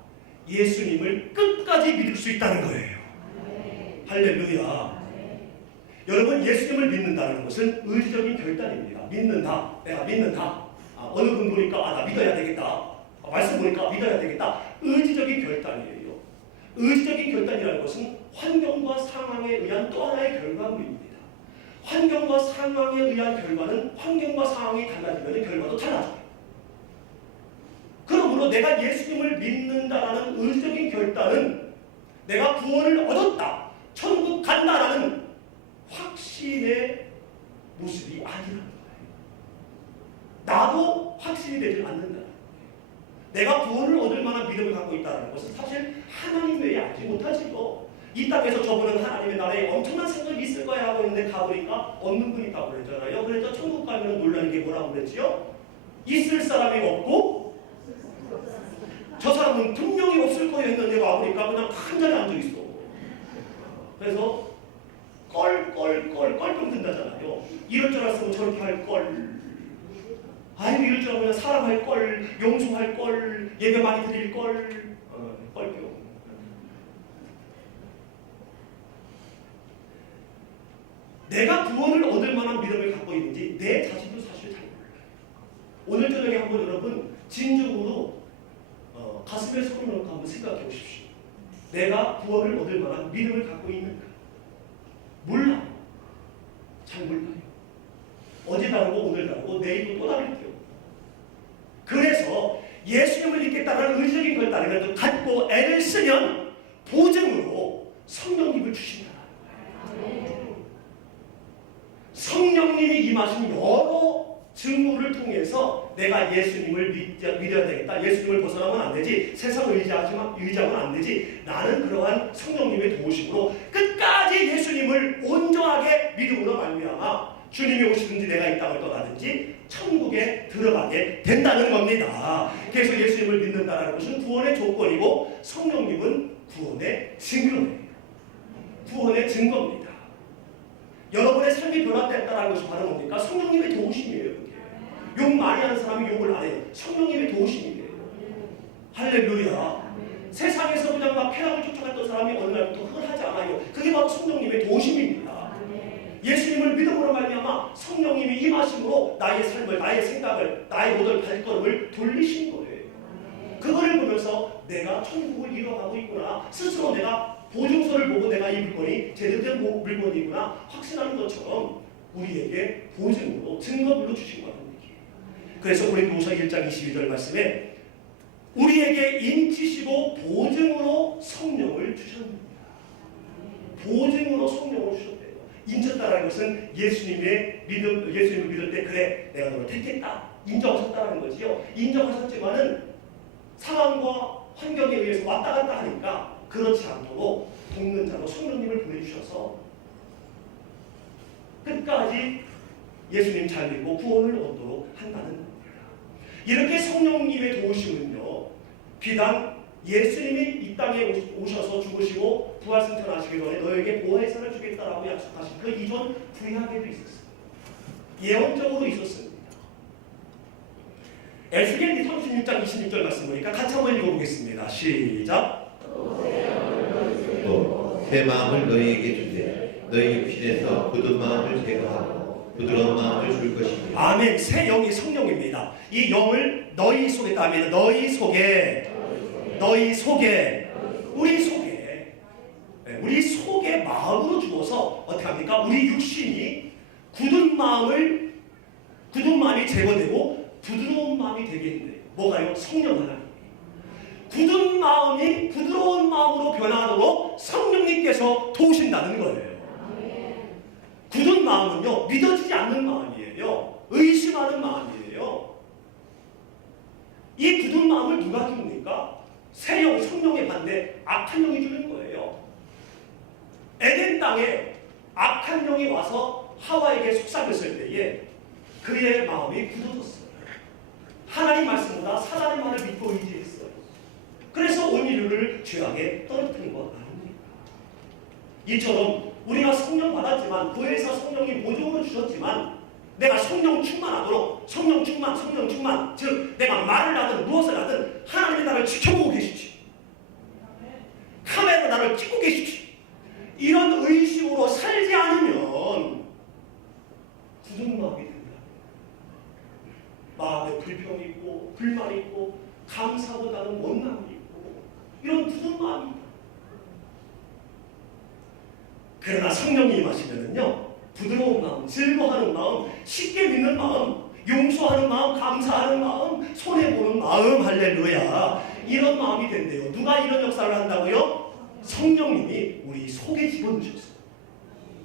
예수님을 끝까지 믿을 수 있다는 거예요. 할렐루야. 여러분, 예수님을 믿는다는 것은 의지적인 결단입니다. 믿는다. 내가 믿는다. 어느 분 보니까 나 믿어야 되겠다. 말씀 보니까 믿어야 되겠다. 의지적인 결단이에요. 의지적인 결단이라는 것은 환경과 상황에 의한 또 하나의 결과물입니다. 환경과 상황에 의한 결과는 환경과 상황이 달라지면 결과도 달라져요. 그러므로 내가 예수님을 믿는다라는 의지적인 결단은 내가 구원을 얻었다, 천국 간다라는 확신의 모습이 아니라는 거예요. 나도 확신이 되지 않는다는 거예요. 내가 구원을 얻을 만한 믿음을 갖고 있다는 것은 사실 하나님 외에 알지 못하지요. 이 땅에서 저분은 하나님의 나라에 엄청난 생각이 있을 거야 하고 있는데 가보니까 없는 분이 있다고 그랬잖아요. 그래서 천국 가면 놀라는 게 뭐라고 그랬지요? 있을 사람이 없고, 저 사람은 분명히 없을 거예요 했는데 와보니까 그냥 한 자리에 앉아있어. 그래서 껄좀 든다잖아요. 이럴 줄 알았으면 저렇게 할 걸. 아이고, 이럴 줄 알면 사랑할 걸, 용서할 걸, 예배 많이 드릴 걸. 껄요. 내가 구원을 얻을 만한 믿음을 갖고 있는지 내 자신도 사실 잘 몰라요. 오늘 저녁에 한번 여러분 진정으로 가슴에 손을 넣고 한번 생각해 보십시오. 내가 구원을 얻을 만한 믿음을 갖고 있는가? 몰라요. 잘 몰라요. 어제 다르고 오늘 다르고 내일도 또 다를게요. 그래서 예수님을 믿겠다는 의지적인 결단을 갖고 애를 쓰면 보증으로 성령님을 주신다는 거예요. 성령님이 임하신 여러 증거를 통해서 내가 예수님을 믿어야 되겠다. 예수님을 벗어나면 안 되지. 세상을 의지하면 안 되지. 나는 그러한 성령님의 도우심으로 끝까지 예수님을 온전하게 믿음으로 말미암아 주님이 오시든지 내가 이 땅을 떠나든지 천국에 들어가게 된다는 겁니다. 그래서 예수님을 믿는다는 것은 구원의 조건이고, 성령님은 구원의 증거예요. 구원의 증거입니다. 여러분의 삶이 변화됐다는 것이 바로 뭡니까? 성령님의 도우심이에요. 욕 많이 하는 사람이 욕을 안 해요. 성령님의 도우심이에요. 할렐루야. 세상에서 그냥 막 쾌락을 쫓아갔던 사람이 어느 날부터 그걸 하지 않아요. 그게 바로 성령님의 도우심입니다. 예수님을 믿음으로 말미암아 성령님이 임하심으로 나의 삶을, 나의 생각을, 나의 모든 발걸음을 돌리신 거예요. 그거를 보면서 내가 천국을 이뤄가고 있구나, 스스로 내가 보증서를 보고 내가 이 물건이 제대로 된 물건이구나 확신하는 것처럼 우리에게 보증으로 증거물로 주신 거라는 얘기예요. 그래서 고린도후서 1장 22절 말씀에 우리에게 인치시고 보증으로 성령을 주셨습니다. 보증으로 성령을 주셨대요. 인쳤다라는 것은 예수님을 믿을 때 그래 내가 너를 택했다 인정하셨다는 거지요. 인정하셨지만은 상황과 환경에 의해서 왔다 갔다 하니까 그렇지 않도록 돕는 자로 성령님을 보내주셔서 끝까지 예수님 잘 믿고 구원을 얻도록 한다는 겁니다. 이렇게 성령님의 도우심은요, 비단 예수님이 이 땅에 오셔서 죽으시고 부활승천하시기 전에 너에게 보혜의 산을 주겠다라고 약속하신 그 이전 구약에도 있었습니다. 예언적으로 있었습니다. 에스겔 36장 26절 말씀 보니까 같이 한번 읽어보겠습니다. 시작. 새 마음을 너희에게 주되 너희 육신에서 굳은 마음을 제거하고 부드러운 마음을 줄 것이며. 아멘. 새 영이 성령입니다. 이 영을 너희 속에 따면 너희 속에 우리 속에 마음으로 주어서 어떻게 합니까? 우리 육신이 굳은 마음이 제거되고 부드러운 마음이 되게 했네요. 뭐가요? 성령 하나님. 굳은 마음이 부드러운 마음으로 변화하도록 성령님께서 도우신다는 거예요. 굳은 마음은요, 믿어지지 않는 마음이에요. 의심하는 마음이에요. 이 굳은 마음을 누가 줍니까? 새 영, 성령의 반대 악한 영이 주는 거예요. 에덴 땅에 악한 영이 와서 하와에게 속삭였을 때에 그의 마음이 굳어졌어요. 하나님 말씀보다 사단의 말을 믿고 의지했어요. 그래서 온 인류를 죄악에 떨어뜨린 것 아닙니까? 이처럼 우리가 성령 받았지만 구해서 성령이 보증으로 주셨지만 내가 성령 충만하도록 성령 충만 즉 내가 말을 하든 무엇을 하든 하나님이 나를 지켜보고 계시지, 카메라로 나를 찍고 계시지, 이런 의식으로 살지 않으면 굳은 마음이 된다. 마음에 불평이 있고 불만이 있고 감사보다는 원망이 있고 이런 굳은 마음입니다. 그러나 성령이 임하시면은요, 부드러운 마음, 즐거워하는 마음, 쉽게 믿는 마음, 용서하는 마음, 감사하는 마음, 손해보는 마음, 할렐루야, 이런 마음이 된대요. 누가 이런 역사를 한다고요? 성령님이 우리 속에 집어넣으셨어요.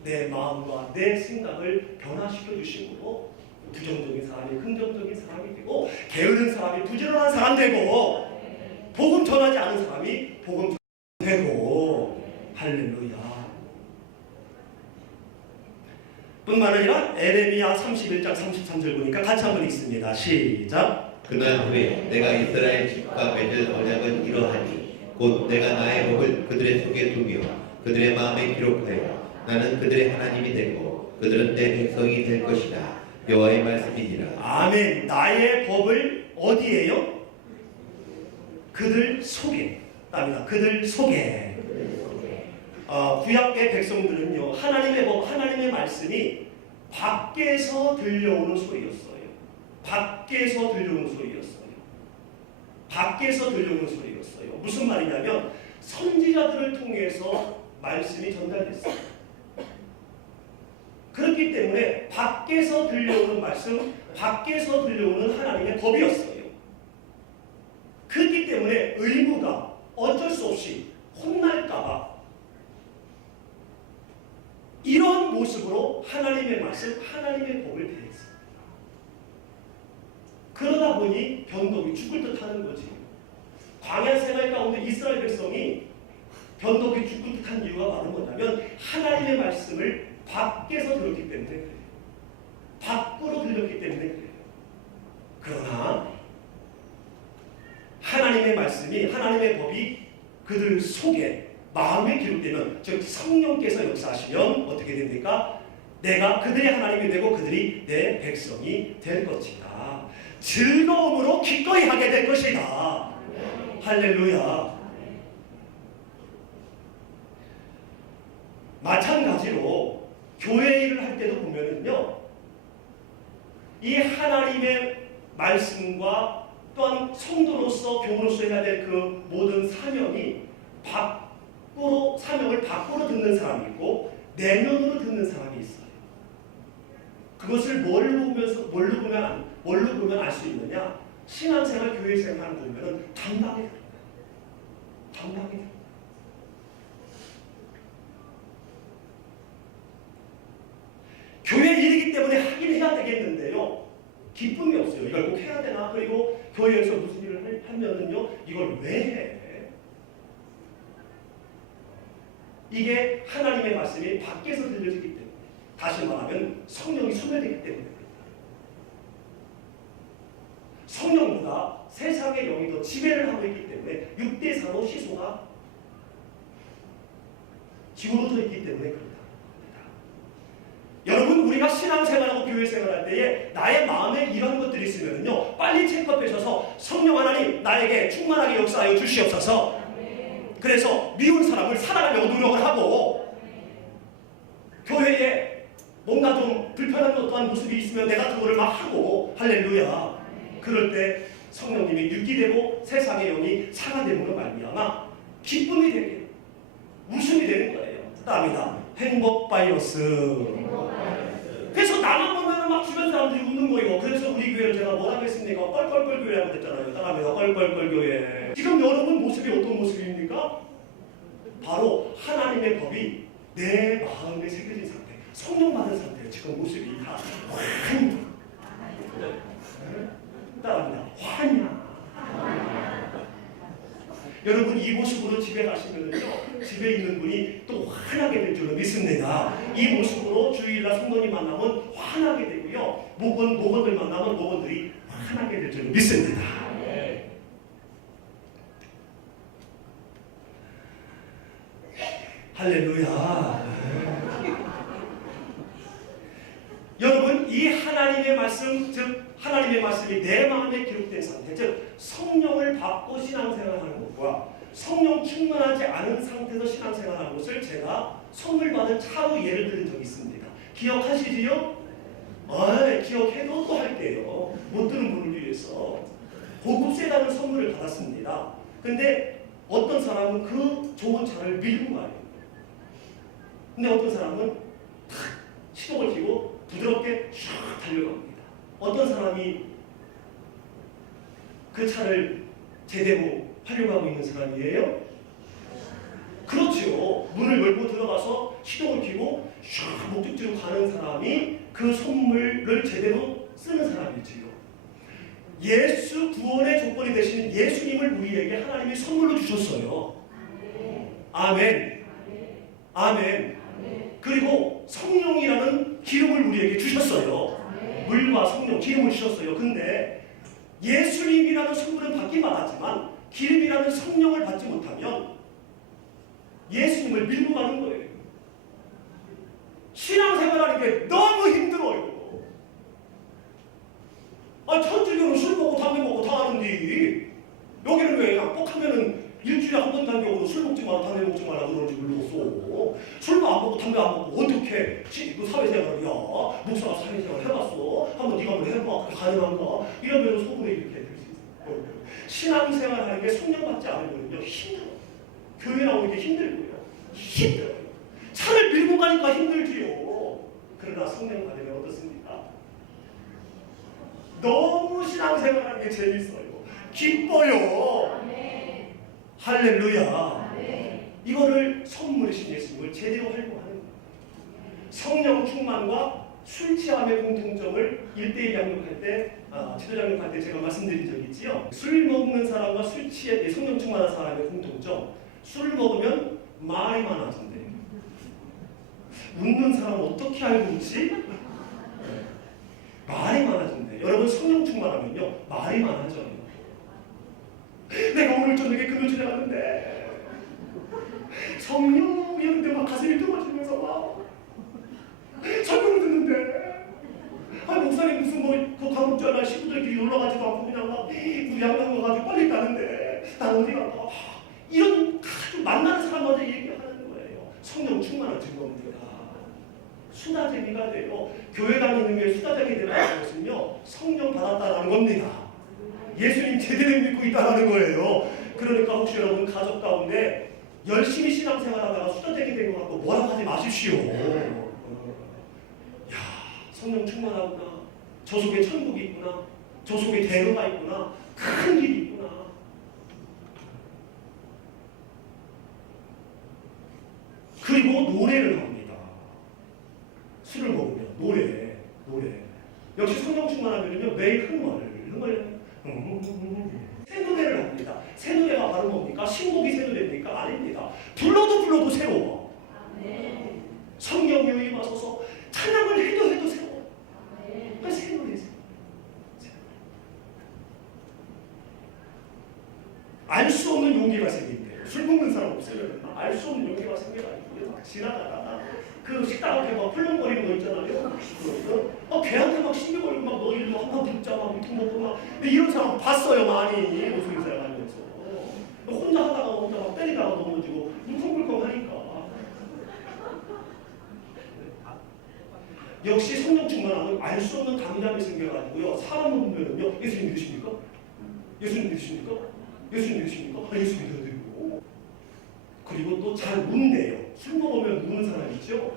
내 마음과 내 생각을 변화시켜 주심으로 부정적인 사람이 긍정적인 사람이 되고, 게으른 사람이 부지런한 사람 되고, 복음 전하지 않은 사람이 복음 되고, 할렐루야. 뿐만 아니라 에레미야 31장 33절 보니까 같이 한번 읽습니다. 시작. 그날 후에 내가 이스라엘 집과 맺을 언약은 이러하니 곧 내가 나의 법을 그들의 속에 두며 그들의 마음에 기록하여 나는 그들의 하나님이 되고 그들은 내 백성이 될 것이다. 여호와의 말씀이니라. 아멘. 나의 법을 어디에요? 그들 속에. 답니다. 그들 속에. 구약의 백성들은요, 하나님의 법, 하나님의 말씀이 밖에서 들려오는 소리였어요. 밖에서 들려오는 소리였어요. 무슨 말이냐면 선지자들을 통해서 말씀이 전달됐어요. 그렇기 때문에 밖에서 들려오는 말씀, 밖에서 들려오는 하나님의 법이었어요. 그렇기 때문에 의무가 어쩔 수 없이 혼날까봐 이런 모습으로 하나님의 말씀, 하나님의 법을 대했어요. 그러다 보니 변덕이 죽을 듯 하는 거지. 광야 생활 가운데 이스라엘 백성이 변덕이 죽을 듯한 이유가 바로 뭐냐면 하나님의 말씀을 밖에서 들었기 때문에 그래요. 밖으로 들렸기 때문에 그래요. 그러나 하나님의 말씀이, 하나님의 법이 그들 속에 마음에 기록되면, 즉 성령께서 역사하시면 어떻게 됩니까? 내가 그들의 하나님이 되고 그들이 내 백성이 될 것이다. 즐거움으로 기꺼이 하게 될 것이다. 할렐루야. 마찬가지로 교회 일을 할 때도 보면은요, 이 하나님의 말씀과 또한 성도로서 교우로서 해야 될 그 모든 사명이 사명을 밖으로 듣는 사람이 있고 내면으로 듣는 사람이 있어요. 그것을 뭘로 보면 알 수 있느냐? 신앙생활, 교회생활 보면은 담당이 됩니다. 담당이 됩니다. 교회 일이기 때문에 하긴 해야 되겠는데요. 기쁨이 없어요. 이걸 꼭 해야 되나? 그리고 교회에서 무슨 일을 하면은요, 이걸 왜 해? 이게 하나님의 말씀이 밖에서 들려지기 때문에, 다시 말하면 성령이 소멸되기 때문입니다. 성령보다 세상의 영이 더 지배를 하고 있기 때문에 6대4로 시소가 기울어져 있기 때문에 그렇다. 여러분, 우리가 신앙생활하고 교회생활할 때에 나의 마음에 이런 것들이 있으면요, 빨리 체크업하셔서 성령 하나님 나에게 충만하게 역사하여 주시옵소서. 그래서 미운 사람을 사랑하려고 노력을 하고, 교회에 뭔가 좀 불편한 어떠한 모습이 있으면 내가 그거를 막 하고, 할렐루야. 그럴 때 성령님이 유기되고 세상의 영이 상하됨으로 말미암아 기쁨이 되게, 웃음이 되는 거예요. 답니다. 행복 바이러스. 그래서 나만 보면 막 주변 사람들이 웃는 거예요. 그래서 우리 교회를 제가 뭐라고 했습니까? 껄껄껄 교회라고 했잖아요. 따라합니다. 껄껄껄 교회. 지금 여러분 모습이 어떤 모습입니까? 바로 하나님의 법이 내 마음에 새겨진 상태, 성령 받은 상태예요. 지금 모습이 다 환희. 따라합니다. 환희. 여러분, 이 모습으로 집에 가시면은요, 집에 있는 분이 또 환하게 될 줄로 믿습니다. 이 모습으로 주일날 성도님 만나면 환하게 되고요, 목원들 만나면 목원들이 환하게 될 줄로 믿습니다. 할렐루야. 여러분, 이 하나님의 말씀, 즉 하나님의 말씀이 내 마음에 기록된 상태, 즉 성령을 받고 신앙생활하는 것과 성령 충만하지 않은 상태에서 신앙생활하는 것을 제가 선물 받은 차로 예를 들은 적이 있습니다. 기억하시지요? 기억해도 또 할게요. 못 들은 분을 위해서 고급 세단을 선물을 받았습니다. 근데 어떤 사람은 그 좋은 차를 밀고 가요. 근데 어떤 사람은 탁 시동을 켜고 부드럽게 쫙 달려갑니다. 어떤 사람이 그 차를 제대로 활용하고 있는 사람이에요? 그렇죠. 문을 열고 들어가서 시동을 켜고 쫙 목적지로 가는 사람이 그 선물을 제대로 쓰는 사람이지요. 예수 구원의 조건이 되시는 예수님을 우리에게 하나님이 선물로 주셨어요. 아멘. 아멘. 그리고 성령이라는 기름을 우리에게 주셨어요. 물과 성령, 기름을 주셨어요. 근데 예수님이라는 선물은 받기만 하지만 기름이라는 성령을 받지 못하면 예수님을 밀고 가는 거예요. 신앙생활하는 게 너무 힘들어요. 천주교는 술 먹고 담배 먹고 다 하는데 여기는 왜 그냥 꼭 하면은 일주일에 한 번 간격으로 술 먹지 마라, 담배 먹지 마라 그러는지 몰랐어. 술도 안 먹고 담배 안 먹고 어떻게 그 사회생활을, 야 목사가 사회생활 해봤어? 한번 네가 한번 해봐. 가능한가? 이러면 속으로 이렇게 될 수 있어요. 신앙생활 하는 게 성령 받지 않으면요 힘들어요. 교회 나오는 게 힘들고요. 힘들어요. 차를 밀고 가니까 힘들지요. 그러나 성령 받으면 어떻습니까? 너무 신앙생활 하는 게 재밌어요. 기뻐요. 할렐루야. 이거를 선물이신 예수님을 제대로 활용하는 거예요. 성령 충만과 술 취함의 공통점을 1대1 양육할 때, 지도 양육할 때 제가 말씀드린 적이 있지요. 술 먹는 사람과 성령 충만한 사람의 공통점, 술을 먹으면 말이 많아진대요. 웃는 사람은 어떻게 알고 있지? 말이 많아진대. 여러분, 성령 충만하면요 말이 많아져요. 내가 오늘 저녁에 금요일에 갔는데 성령이 하는데 막 가슴이 뜨거워지면서 막 설교를 듣는데, 목사님 무슨 그 감옥자나 시부들끼리 놀러가지도 않고 그냥 막 우리 양당 가가지고 빨리 가는데 난 어디 갈까? 이런 아주 만나는 사람마다 얘기하는 거예요. 성령 충만한 증거입니다. 수다쟁이가 돼요. 교회 다니는 게 수다쟁이 되는 것은요 성령 받았다라는 겁니다. 예수님 제대로 믿고 있다는 거예요. 그러니까 혹시 여러분 가족 가운데 열심히 신앙생활하다가 수저되게 된 것 같고 뭐라고 하지 마십시오. 야, 성령 충만하구나. 저 속에 천국이 있구나. 저 속에 대로가 있구나. 큰 길이 있구나. 그리고 노래를 합니다. 술을 먹으면 노래. 역시 성령 충만하면요 매일 흥얼 새 노래를 합니다. 새 노래가 바로 뭡니까? 신곡이 새 노래입니까? 아닙니다. 불러도 새로워. 성령이 임하소서 찬양을 해도 새로워. 그러니까 새 노래. 알 수 없는 용기가 생긴대요. 술 먹는 사람 없어요. 알 수 없는 용기가 생겨가지고 막 지나가다가 그 식당 앞에 막 펄렁거리는 거 있잖아요. 걔한테 막 시비 걸리고 막 너희들 한번 붙자 막 무슨 먹고 막 이런 사람 봤어요 많이. 무슨 인사를 하면서 혼자 하다가 막 때리다가 넘어지고 뭉텅뭉텅 하니까. 역시 성령 충만하면 알 수 없는 감감이 생겨가지고요. 사람 보면은요 예수님 믿으십니까? 예수님 믿으십니까? 예수님 믿으십니까? 예수 믿어요. 그리고 또 잘 운대요. 술 먹으면 우는 사람 있죠?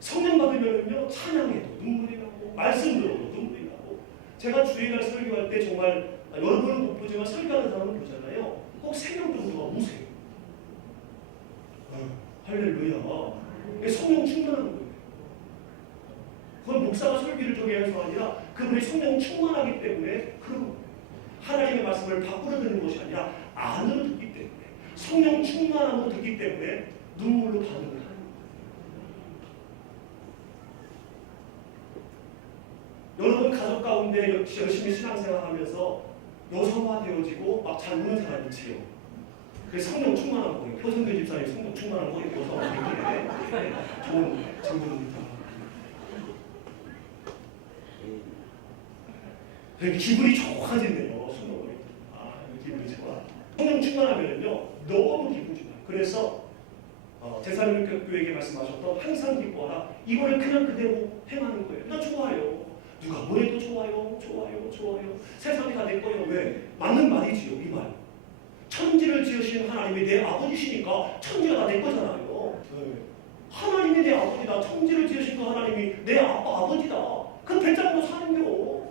성령 받으면요 찬양해도 눈물이 나고 말씀 들어도 눈물이 나고. 제가 주일날 설교할 때 정말 여러분은 못 보지만 설교하는 사람은 보잖아요. 꼭 3명 정도가 우세요. 할렐루야. 성령 충만한 거예요. 그건 목사가 설교를 저기 해서 아니라 그분이 성령 충만하기 때문에 그런 거예요. 하나님의 말씀을 밖으로 듣는 것이 아니라 안으로 듣기 때문에 성령 충만함으로 듣기 때문에 눈물로 반응을 하는 거예요. 여러분 가족 가운데 열심히 신앙생활하면서 여성화되어지고 막 잘 우는 사람 있지요. 그게 성령 충만한 거예요. 표성교 집사님 성령 충만한 거예요. 여성화되기에 좋은 질문입니다. 기분이 좋아진대요. 기분이 좋아. 성령 충만하면요 너무 기분이 좋아요. 그래서 제사님교회에게 말씀하셨던 항상 기뻐하라. 이거를 그냥 그대로 행하는 거예요. 나 좋아요. 누가 뭐래도 좋아요. 세상이 다 내 거예요. 왜? 맞는 말이지요. 이 말. 천지를 지으신 하나님이 내 아버지시니까 천지가 다 내 거잖아요. 하나님이 내 아버지다. 천지를 지으신 그 하나님이 내 아버지다. 그 배짱으로 사는겨.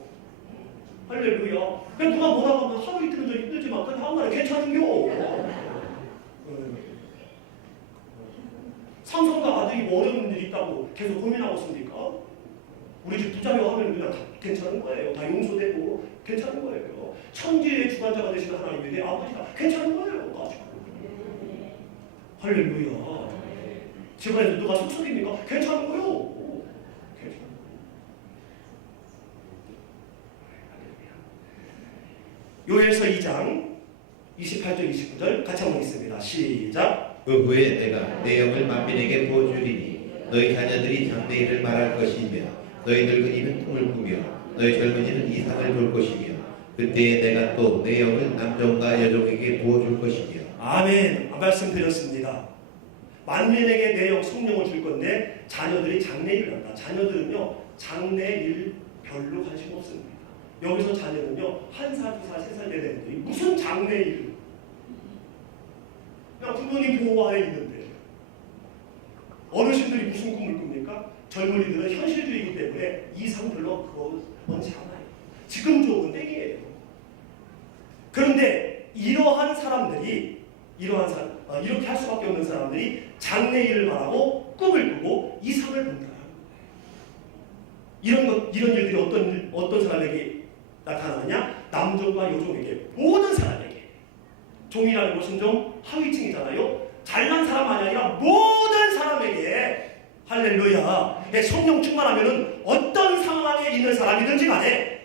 할렐루야. 그냥 누가 뭐라고 하면 하루 이틀은 좀 힘들지만 그냥 한 말에 괜찮은겨. 삼성과 아들이 뭐 어려운 일이 있다고 계속 고민하고 있습니까? 우리 집 부자요 하면 그냥 다 괜찮은 거예요. 다 용서되고 괜찮은 거예요. 천지의 주관자가 되시는 하나님이 내 아버지다. 괜찮은 거예요. 가지고. 할렐루야. 집안에서 누가 속썩입니까? 괜찮은 거예요. 요엘서 2장 28절 29절 같이 한번 읽습니다. 시작. 그 후에 내가 내 영을 만민에게 부어주리니 너희 자녀들이 장래일을 말할 것이며 너희 늙은이는 꿈을 꾸며 너희 젊은이는 이상을 볼 것이며 그때에 내가 또 내 영을 남종과 여종에게 부어줄 것이며. 아멘. 말씀드렸습니다. 만민에게 내 영 성령을 줄 건데 자녀들이 장래일을 한다. 자녀들은요 장래일 별로 관심 없습니다. 여기서 자녀는요 1살, 2살, 3살 되는데 무슨 장래일? 그냥 부모님 보호 안에 있는데 어르신들이 무슨 꿈을 꿉니까? 젊은이들은 현실주의이기 때문에 이상 별로 원치 않아요. 지금 좋은 땡이에요. 그런데 이러한 사람들이 이렇게 할 수밖에 없는 사람들이 장래일을 말하고 꿈을 꾸고 이상을 본다. 이런 일들이 어떤 사람에게 나타나느냐? 남종과 여종에게, 모든 사람에게. 종이라는 것은 좀 하위층이잖아요. 잘난 사람만이 아니라 모든 사람에게. 할렐루야. 성령 충만하면은 어떤 상황에 있는 사람이든지 간에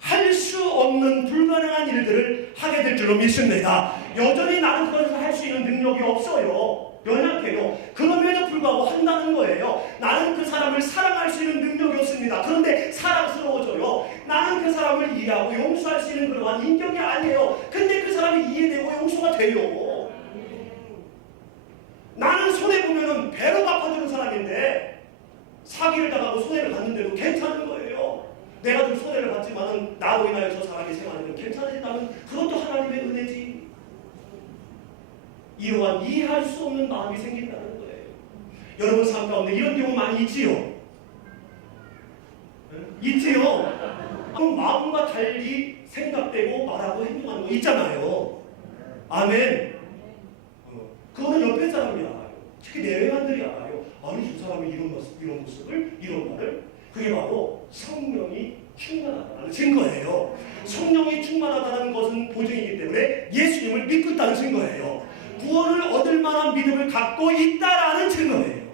할 수 없는 불가능한 일들을 하게 될 줄로 믿습니다. 여전히 나는 그것을 할 수 있는 능력이 없어요. 연약해요. 그럼에도 불구하고 한다는 거예요. 나는 그 사람을 사랑할 수 있는 능력이 없습니다. 그런데 사랑스러워져요. 나는 그 사람을 이해하고 용서할 수 있는 그러한 인격이 아니에요. 근데 그 사람이 이해되고 용서가 돼요. 나는 손해보면 배로 갚아주는 사람인데 사기를 당하고 손해를 봤는데도 괜찮은 거예요. 내가 좀 손해를 봤지만 나로 인하여 저 사람이 생활하면 괜찮아진다면 그것도 하나님의 은혜지. 이러한 이해할 수 없는 마음이 생긴다는 거예요. 여러분 삶 가운데 이런 경우 많이 있지요? 있지요? 마음과 달리 생각되고 말하고 행동하는 거 있잖아요. 아멘. 그거는 옆에 사람이 알아요. 특히 내외관들이 알아요. 아니 저 사람이 이런 모습을 이런 말을, 그게 바로 성령이 충만하다는 증거예요. 성령이 충만하다는 것은 보증이기 때문에 예수님을 믿고 있다는 증거예요. 구원을 얻을 만한 믿음을 갖고 있다라는 증거예요.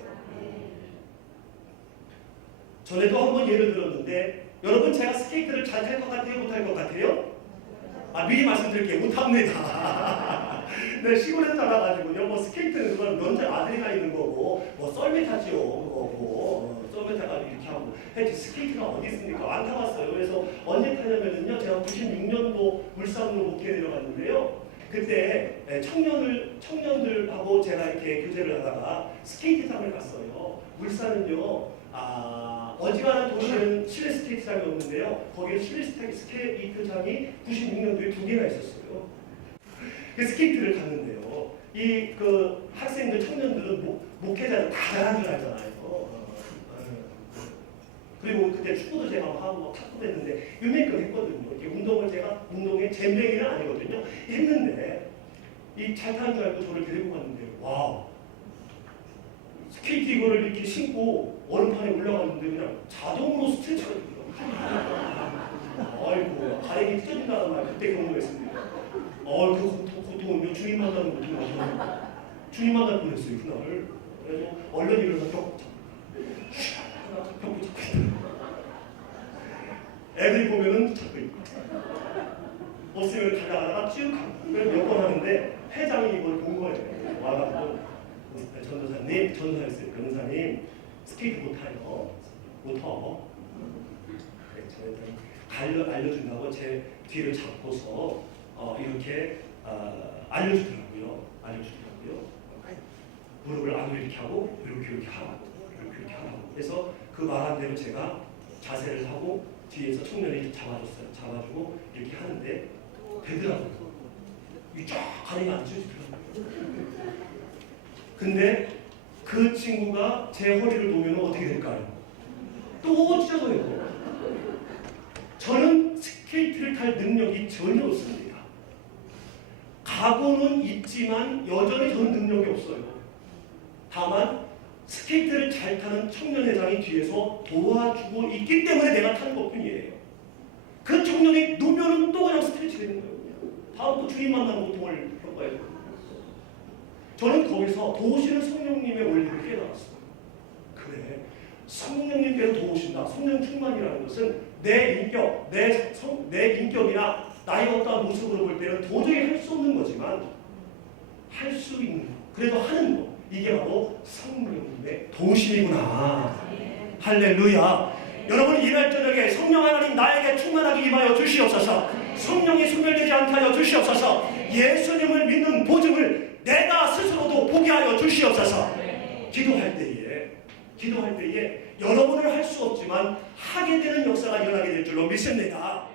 전에도 한번 예를 들었는데, 여러분 제가 스케이트를 잘 탈 것 같아요? 못할 것 같아요? 미리 말씀드릴게요. 못합니다. 네, 시골에서 자라가지고요. 뭐 스케이트는 그건 면접 아들이가 있는 거고, 뭐 썰매 타지요. 그거고, 썰매 타가지고 이렇게 하고. 해지 스케이트가 어디 있습니까? 안 타봤어요. 그래서 언제 타냐면요. 제가 96년도 울산으로 목회 내려갔는데요. 그때 청년들하고 제가 이렇게 교제를 하다가 스케이트장을 갔어요. 울산은요. 어지간한 도시에는 실내 스케이트장이 없는데요. 거기에 실내 스케이트장이 96년도에 2개나 있었어요. 그 스케이트를 갔는데요. 그 학생들, 청년들은 목회자를 다 잘하는 줄 알잖아요. 그리고 그때 축구도 제가 하고 탁구도 했는데 요만큼 했거든요. 이게 운동의 잼뱅이는 아니거든요. 했는데 잘 타는 줄 알고 저를 데리고 갔는데, 와, 스케이트 이거를 이렇게 신고 얼음판에 올라갔는데 그냥 자동으로 스트레치가 되더라고요. 아이고, 가랭이 찢어진다는 말 그때 경험했습니다. 그 고통은요, 주님 만나는 고통이라서 주님 만날 뻔했어요, 그날. 그래서 얼른 일어나서 벽 붙잡고 애들이 보면은 잡고 있고, 없으면 가다가 쭉 가고. 그래서 몇 번 하는데 회장이 이걸 본 거예요. 와가지고, 전도사님, 전도사였어요. 변호사님, 스케이트 못 타요. 못 타. 저희들이 알려준다고 제 뒤를 잡고서 이렇게 알려주더라고요. 무릎을 안으로 이렇게 하고 이렇게 하고 이렇게 하고. 그래서 그 말한 대로 제가 자세를 하고 뒤에서 청년이 잡아줬어요. 잡아주고 이렇게 하는데 되더라고요. 이 쫙 가랭이 안 찢어지더라고요. 근데 그 친구가 제 허리를 놓으면 어떻게 될까요? 또 찢어져요. 저는 스케이트를 탈 능력이 전혀 없습니다. 각오는 있지만 여전히 저는 능력이 없어요. 다만 스케이트를 잘 타는 청년회장이 뒤에서 도와주고 있기 때문에 내가 타는 것뿐이에요. 그 청년이 놓으면 또 그냥 스트레치 되는 거예요. 다음 또 주님 만나는 고통을 겪어야 돼요. 저는 거기서 도우시는 성령님의 원리를 깨달았어요. 그래, 성령님께서 도우신다. 성령 충만이라는 것은 내 인격이나 나의 어떠한 모습으로 볼 때는 도저히 할 수 없는 거지만 할 수 있는 거, 그래도 하는 거, 이게 바로 성령님의 도우심이구나. 할렐루야. 여러분, 이날 저녁에 성령 하나님 나에게 충만하게 임하여 주시옵소서. 성령이 소멸되지 않게 하여 주시옵소서. 예수님을 믿는 보증을 내가 스스로도 보게 하여 주시옵소서. 기도할 때에 여러분을 할 수 없지만 하게 되는 역사가 일어나게 될 줄로 믿습니다.